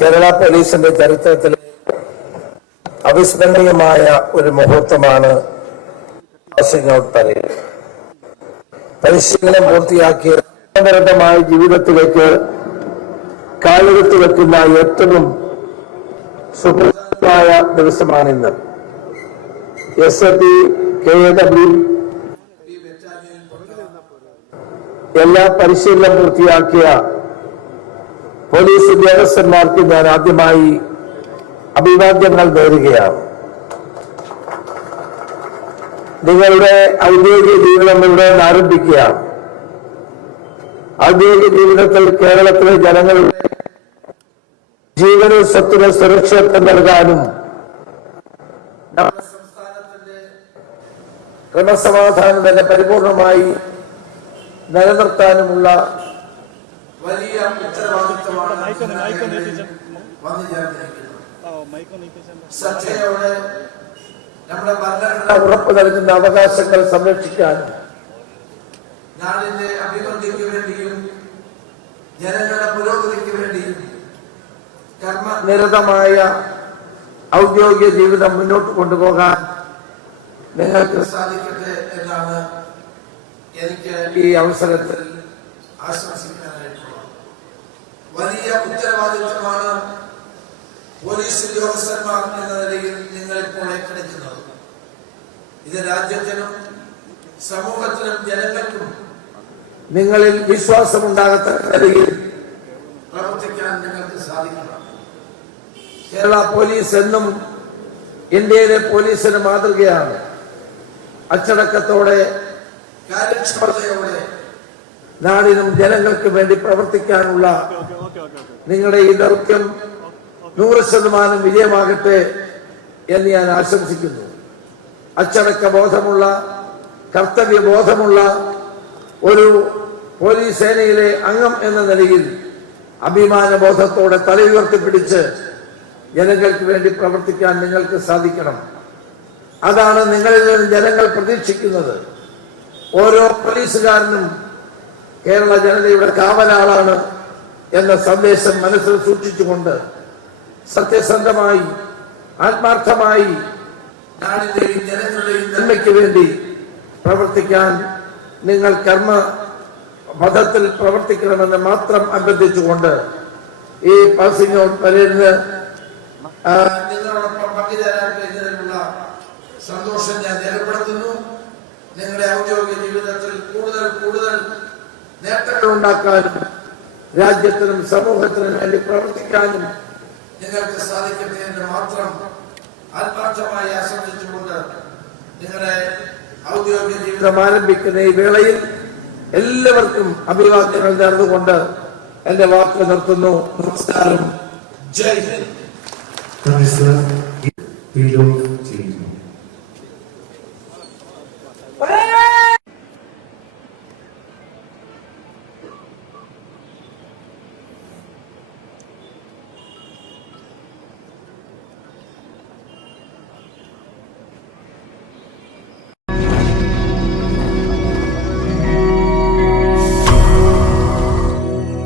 കേരള പോലീസിന്റെ ചരിത്രത്തിലെ അവിസ്മരണീയമായ ഒരു മുഹൂർത്തമാണ് പാസിംഗ് ഔട്ട് പരേഡ്. പരിശീലനം പൂർത്തിയാക്കിയ ജീവിതത്തിലേക്ക് കാലെടുത്ത് വെക്കുന്ന ഏറ്റവും സുപ്രധാനമായ ദിവസമാണിന്ന്. SAP KAW എല്ലാ പരിശീലനം പൂർത്തിയാക്കിയ പോലീസ് ഉദ്യോഗസ്ഥന്മാർക്ക് ഞാൻ ആദ്യമായി അഭിവാദ്യങ്ങൾ നേരുകയാണ്. നിങ്ങളുടെ ഔദ്യോഗിക ജീവിതം ഇവിടെ നിന്ന് ആരംഭിക്കുകയാണ്. ഔദ്യോഗിക ജീവിതത്തിൽ കേരളത്തിലെ ജനങ്ങളുടെ ജീവനും സ്വത്തിനും സുരക്ഷിതത്വം നൽകാനും നമ്മുടെ സംസ്ഥാനത്തിന്റെ ക്രമസമാധാനം തന്നെ പരിപൂർണമായി നിലനിർത്താനുമുള്ള വലിയ ഉത്തരവാദിത്വമാണ് ശ്രദ്ധയോടെ നമ്മുടെ ഭരണഘടന ഉറപ്പു നൽകുന്ന അവകാശങ്ങൾ സംരക്ഷിക്കാനും നാടിന്റെ അഭിവൃദ്ധിക്ക് വേണ്ടിയും ജനങ്ങളുടെ പുരോഗതിക്ക് വേണ്ടിയും കർമ്മനിരതമായ ഔദ്യോഗിക ജീവിതം മുന്നോട്ട് കൊണ്ടുപോകാൻ നിങ്ങൾക്ക് സാധിക്കട്ടെ എന്നാണ് എനിക്ക് ഈ അവസരത്തിൽ ആശംസിക്കാനായിട്ടുള്ളത്. വലിയ ഉത്തരവാദിത്വമാണ് പോലീസ് ഉദ്യോഗസ്ഥന്മാർ എന്ന നിലയിൽ നിങ്ങളിപ്പോൾ ഏറ്റെടുക്കുന്നത്. ഇത് രാജ്യത്തിനും സമൂഹത്തിനും ജനങ്ങൾക്കും നിങ്ങളിൽ വിശ്വാസമുണ്ടാകത്തക്ക നിലയിൽ പ്രവർത്തിക്കാൻ നിങ്ങൾക്ക് സാധിക്കണം. കേരള പോലീസ് എന്നും ഇന്ത്യയിലെ പോലീസിന് മാതൃകയാണ്. അച്ചടക്കത്തോടെ കാര്യക്ഷമതയോടെ നാടിനും ജനങ്ങൾക്കും വേണ്ടി പ്രവർത്തിക്കാനുള്ള നിങ്ങളുടെ ഈ ദൗത്യം 100% വിജയമാകട്ടെ എന്ന് ഞാൻ ആശംസിക്കുന്നു. അച്ചടക്ക ബോധമുള്ള കർത്തവ്യബോധമുള്ള ഒരു പോലീസ് സേനയിലെ അംഗം എന്ന നിലയിൽ അഭിമാനബോധത്തോടെ തലയുയർത്തിപ്പിടിച്ച് ജനങ്ങൾക്ക് വേണ്ടി പ്രവർത്തിക്കാൻ നിങ്ങൾക്ക് സാധിക്കണം. അതാണ് നിങ്ങളിൽ നിന്ന് ജനങ്ങൾ പ്രതീക്ഷിക്കുന്നത്. ഓരോ പോലീസുകാരനും കേരള ജനതയുടെ കാവലാളാണ് എന്ന സന്ദേശം മനസ്സിൽ സൂക്ഷിച്ചുകൊണ്ട് സത്യസന്ധമായി ആത്മാർത്ഥമായി നാടിന്റെയും ജനങ്ങളുടെയും നന്മയ്ക്ക് വേണ്ടി പ്രവർത്തിക്കാൻ നിങ്ങൾ കർമ്മപഥത്തിൽ പ്രവർത്തിക്കണമെന്ന് മാത്രം അഭ്യർത്ഥിച്ചുകൊണ്ട് ഈ പാസിംഗ് ഔട്ട് പരേഡിന് നിങ്ങളോടൊപ്പം പങ്കുചേരാൻ കഴിഞ്ഞതിനുള്ള സന്തോഷം ഞാൻ രേഖപ്പെടുത്തുന്നു. നിങ്ങളുടെ ഔദ്യോഗിക ജീവിതത്തിൽ കൂടുതൽ നേട്ടങ്ങൾ ഉണ്ടാക്കാനും രാജ്യത്തിനും സമൂഹത്തിനും വേണ്ടി പ്രവർത്തിക്കാനും നിങ്ങൾക്ക് സാധിക്കട്ടെ എന്ന് മാത്രം ആത്മാർത്ഥമായി ആശംസിച്ചുകൊണ്ട് നിങ്ങളുടെ ഔദ്യോഗിക ജീവിതം ആരംഭിക്കുന്ന ഈ വേളയിൽ എല്ലാവർക്കും അഭിവാദ്യങ്ങൾ നേർന്നുകൊണ്ട് എന്റെ വാക്ക് നിർത്തുന്നു. നമസ്കാരം. ജയ് ഹിന്ദ്.